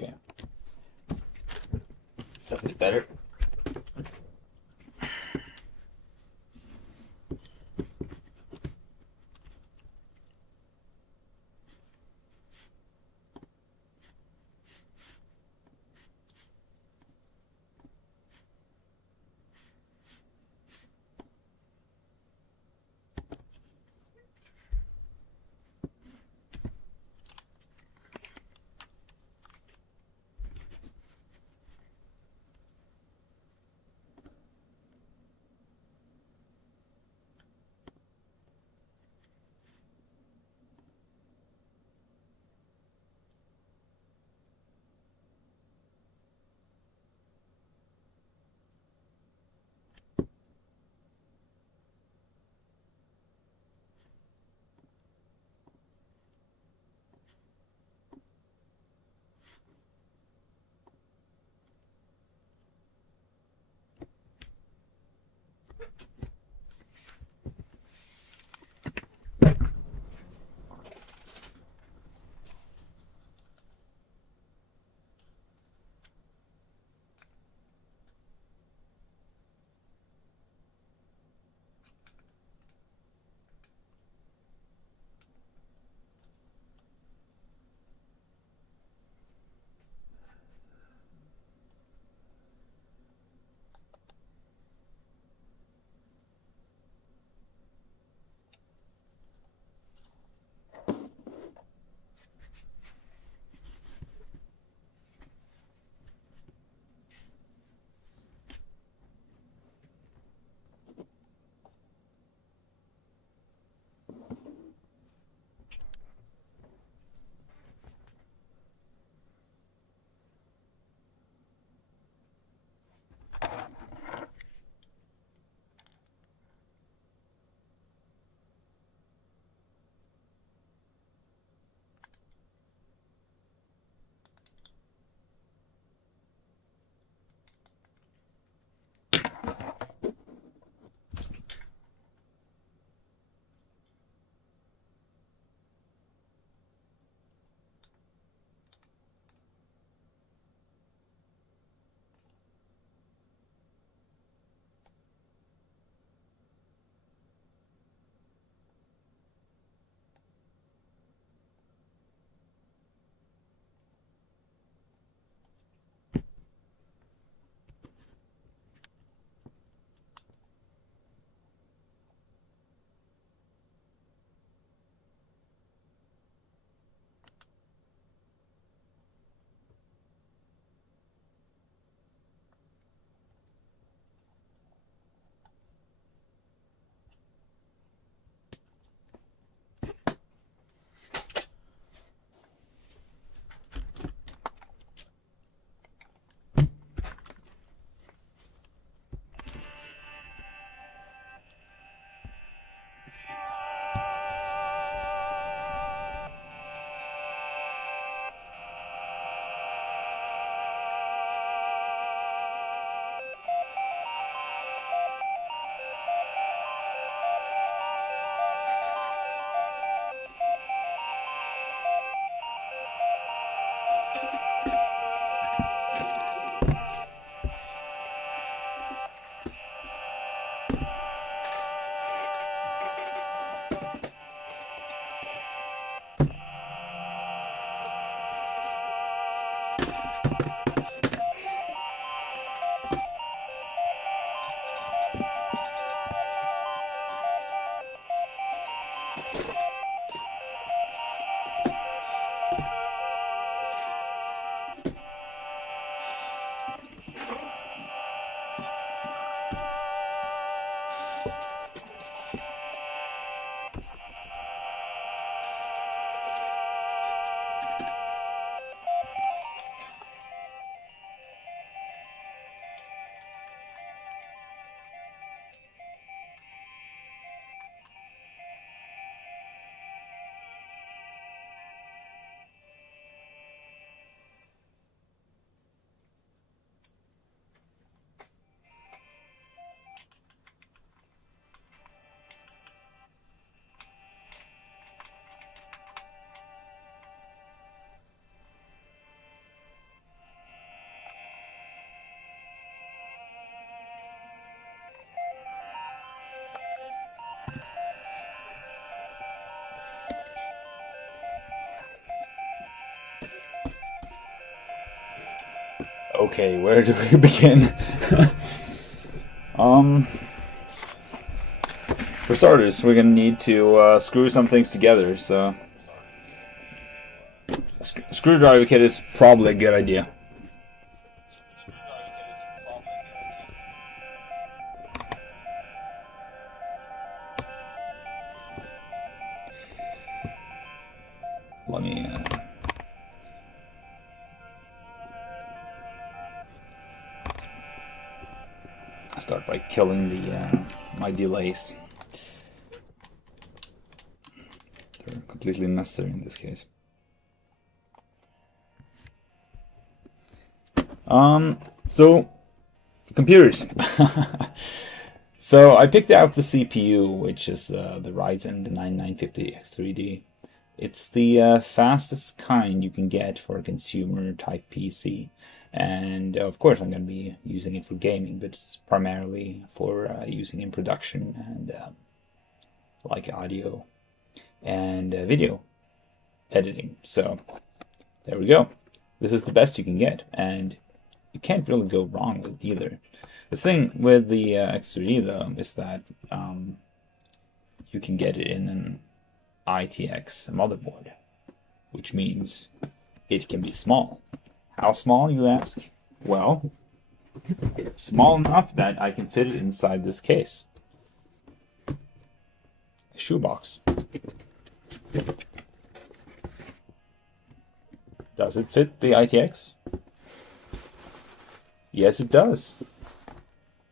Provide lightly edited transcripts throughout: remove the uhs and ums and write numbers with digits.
Okay. Does it better? Okay, where do we begin? um, for starters, we're gonna need to screw some things together. So, screwdriver kit is probably a good idea. Let me. Start by killing the my delays. They're completely unnecessary in this case. So computers. So I picked out the CPU, which is the Ryzen 9950X3D. It's the fastest kind you can get for a consumer type PC. And of course I'm going to be using it for gaming, but it's primarily for using in production and like audio and video editing. So there we go. This is the best you can get, and you can't really go wrong with either. The thing with the X3D though is that you can get it in an ITX motherboard, which means it can be small. How small, you ask? Well, small enough that I can fit it inside this case. A shoebox. Does it fit the ITX? Yes, it does.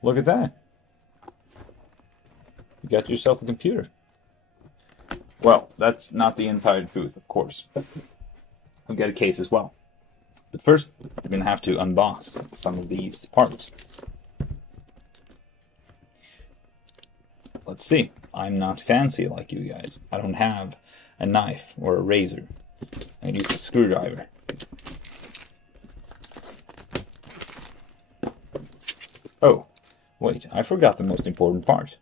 Look at that. You got yourself a computer. Well, that's not the entire truth, of course. We'll get a case as well. But first, we're going to have to unbox some of these parts. Let's see. I'm not fancy like you guys. I don't have a knife or a razor. I use a screwdriver. Oh, wait, I forgot the most important part.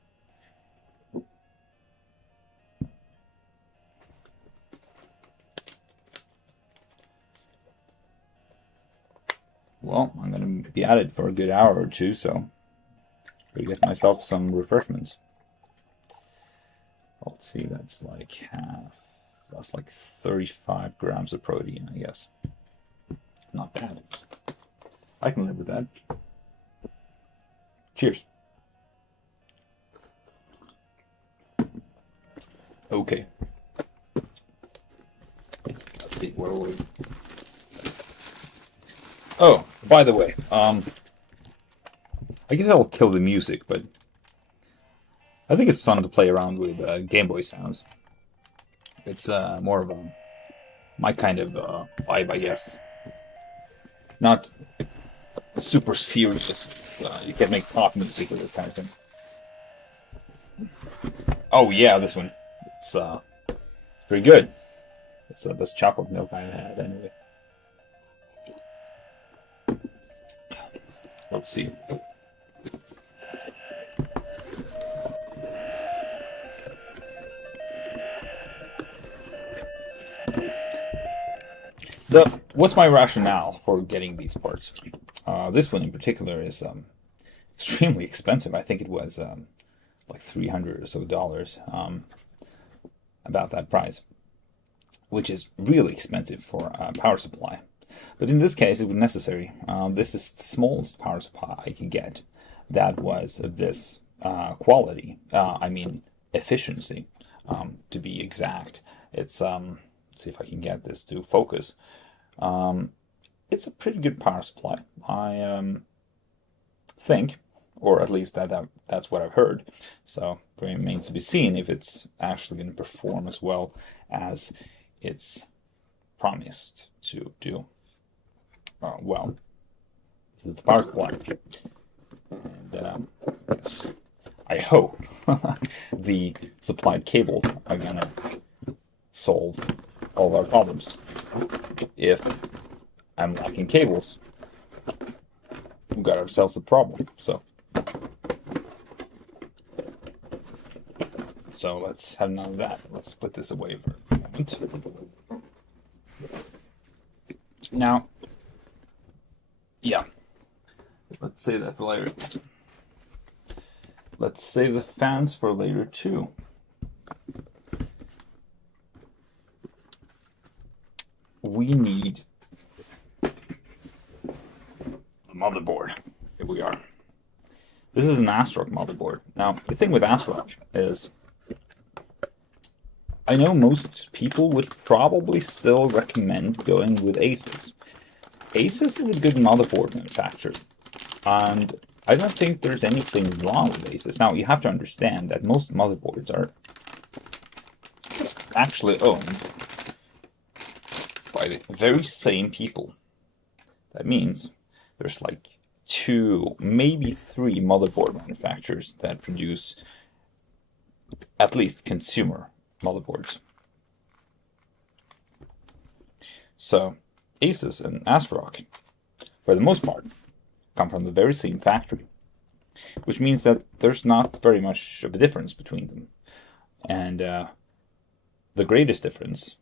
Well, I'm going to be at it for a good hour or two, so I'll get myself some refreshments. Let's see, that's like half. That's like 35 grams of protein, I guess. Not bad. I can live with that. Cheers. Okay. Let's see, where are we? Oh, by the way, I guess I'll kill the music, but I think it's fun to play around with Game Boy sounds. It's more of my kind of vibe, I guess. Not super serious. You can make pop music with this kind of thing. Oh yeah, this one. It's pretty good. It's the best chocolate milk I've had, anyway. Let's see. So, what's my rationale for getting these parts? This one in particular is extremely expensive. I think it was like $300 or so, about that price, which is really expensive for a power supply. But in this case, it was necessary. This is the smallest power supply I could get that was of this quality. I mean, efficiency, to be exact. It's, let's see if I can get this to focus. It's a pretty good power supply, I think, or at least that's what I've heard. So it remains to be seen if it's actually going to perform as well as it's promised to do. Well, this is the power supply, and yes, I hope the supplied cables are gonna solve all our problems. If I'm lacking cables, we've got ourselves a problem. So let's have none of that. Let's put this away for a moment. Now, yeah, let's save that for later. Let's save the fans for later too. We need the motherboard. Here we are. This is an ASRock motherboard. Now, the thing with ASRock is, I know most people would probably still recommend going with Asus. Asus is a good motherboard manufacturer, and I don't think there's anything wrong with Asus. Now, you have to understand that most motherboards are actually owned by the very same people. That means there's like 2, maybe 3 motherboard manufacturers that produce at least consumer motherboards. So Asus and ASRock, for the most part, come from the very same factory, which means that there's not very much of a difference between them. And the greatest difference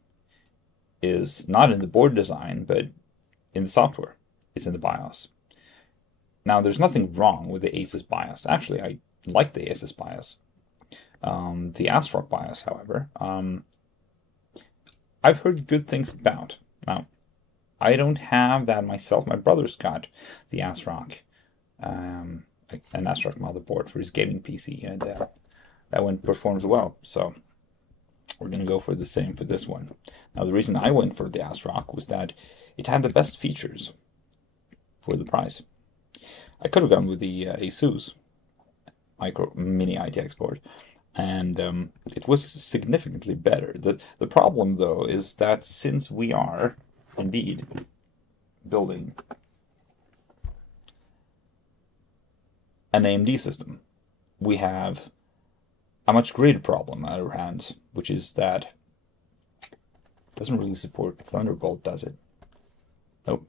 is not in the board design, but in the software. It's in the BIOS. Now, there's nothing wrong with the Asus BIOS. Actually, I like the Asus BIOS. The ASRock BIOS, however, I've heard good things about. Now, I don't have that myself. My brother's got the ASRock, an ASRock motherboard for his gaming PC, and that one performs well. So we're going to go for the same for this one. Now, the reason I went for the ASRock was that it had the best features for the price. I could have gone with the Asus mini ITX board, and it was significantly better. The problem, though, is that since we are indeed building an AMD system, we have a much greater problem at our hands, which is that it doesn't really support Thunderbolt, does it? Nope,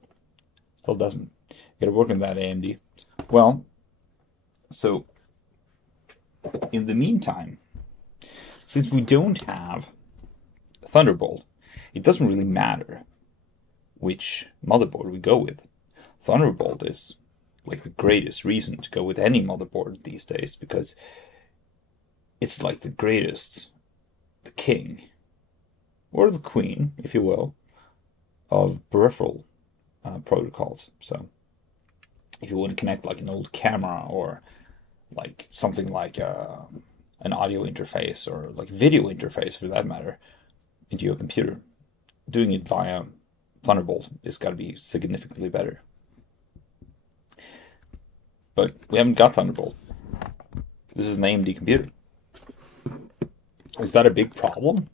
still doesn't. Got to work on that, AMD. Well, so in the meantime, since we don't have Thunderbolt, it doesn't really matter which motherboard we go with. Thunderbolt is like the greatest reason to go with any motherboard these days, because it's like the greatest, the king, or the queen, if you will, of peripheral protocols. So if you want to connect like an old camera, or like something like an audio interface, or like video interface for that matter, into your computer, doing it via Thunderbolt is got to be significantly better. But we haven't got Thunderbolt. This is an AMD computer. Is that a big problem?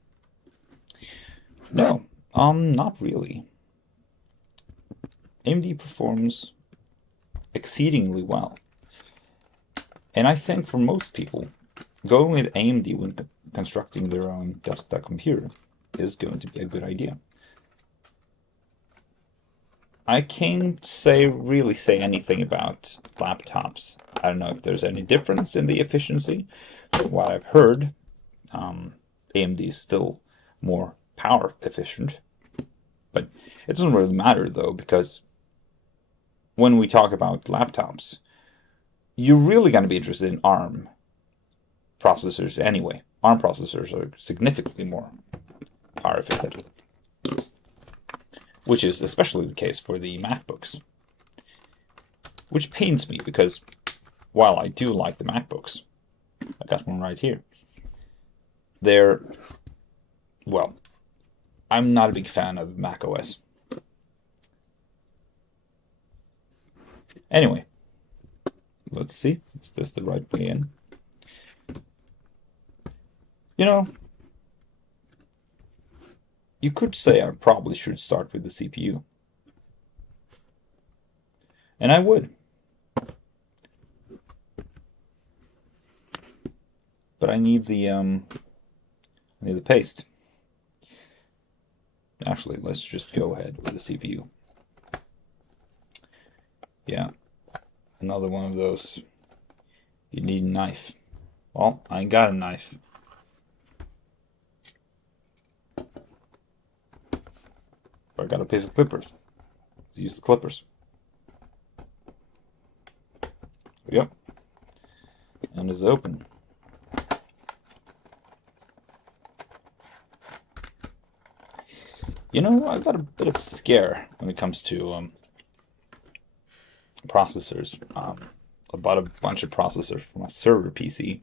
No, not really. AMD performs exceedingly well. And I think for most people, going with AMD when constructing their own desktop computer is going to be a good idea. I can't really say anything about laptops. I don't know if there's any difference in the efficiency. But what I've heard, AMD is still more power efficient. But it doesn't really matter, though, because when we talk about laptops, you're really going to be interested in ARM processors anyway. ARM processors are significantly more power efficient, which is especially the case for the MacBooks. Which pains me, because while I do like the MacBooks, I got one right here, well, I'm not a big fan of Mac OS. Anyway, let's see. Is this the right way in? You know, you could say I probably should start with the CPU. And I would. But I need the paste. Actually, let's just go ahead with the CPU. Yeah, another one of those. You need a knife. Well, I ain't got a knife. But I got a piece of clippers. Let's use the clippers. one is open. You know, I got a bit of a scare when it comes to processors. I bought a bunch of processors for my server PC,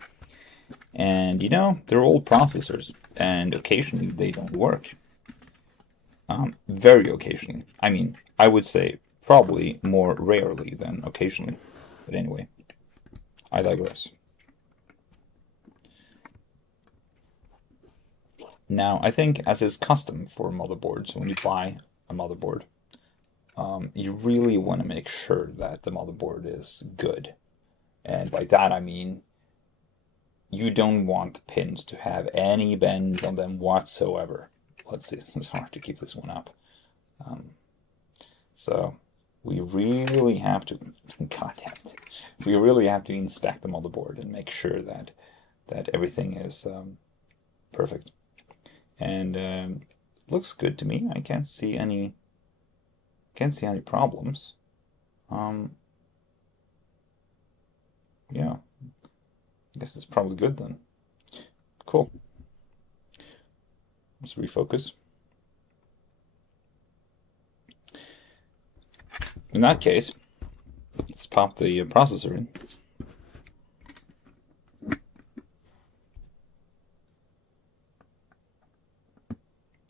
and you know, they're old processors, and occasionally they don't work. Very occasionally. I mean, I would say probably more rarely than occasionally. But anyway, I digress. Now, I think as is custom for motherboards, when you buy a motherboard, you really want to make sure that the motherboard is good. And by that I mean you don't want the pins to have any bend on them whatsoever. Let's see, it's hard to keep this one up. So we really have to, God damn it, we really have to inspect the motherboard and make sure that everything is perfect. And looks good to me. I can't see any problems. Yeah, I guess it's probably good then. Cool. Let's refocus. In that case, let's pop the processor in.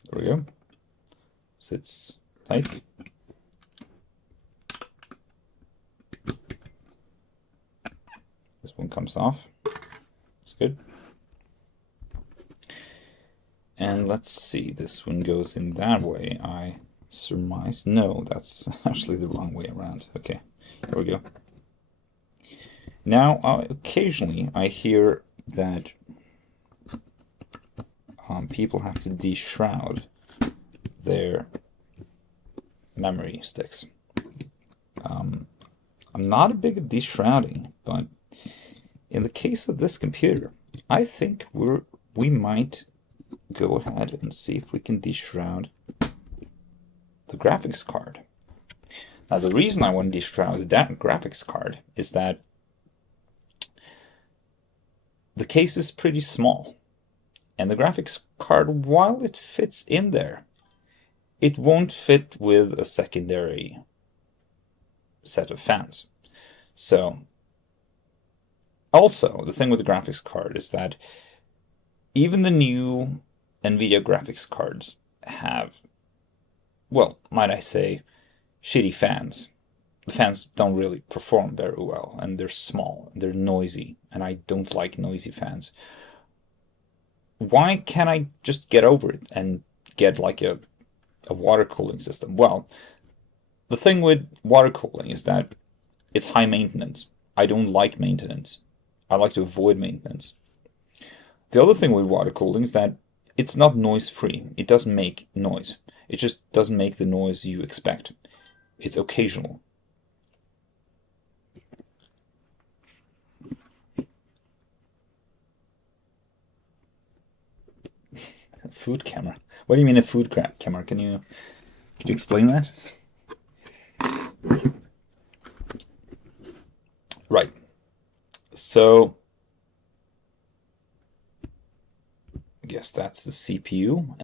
There we go. Sits tight. This one comes off. It's good. And let's see, this one goes in that way, I surmise. No, that's actually the wrong way around. Okay, here we go. Now, occasionally I hear that people have to deshroud their memory sticks. I'm not a big of deshrouding, but in the case of this computer, I think we might go ahead and see if we can deshroud the graphics card. Now, the reason I want to deshroud the graphics card is that the case is pretty small. And the graphics card, while it fits in there, it won't fit with a secondary set of fans. So, also, the thing with the graphics card is that even the new NVIDIA graphics cards have, well, might I say, shitty fans. The fans don't really perform very well, and they're small, and they're noisy, and I don't like noisy fans. Why can't I just get over it and get like a water cooling system? Well, the thing with water cooling is that it's high maintenance. I don't like maintenance. I like to avoid maintenance. The other thing with water cooling is that it's not noise free. It doesn't make noise. It just doesn't make the noise you expect. It's occasional. Food camera. What do you mean a food camera? Can you explain that? Right. So I guess that's the CPU.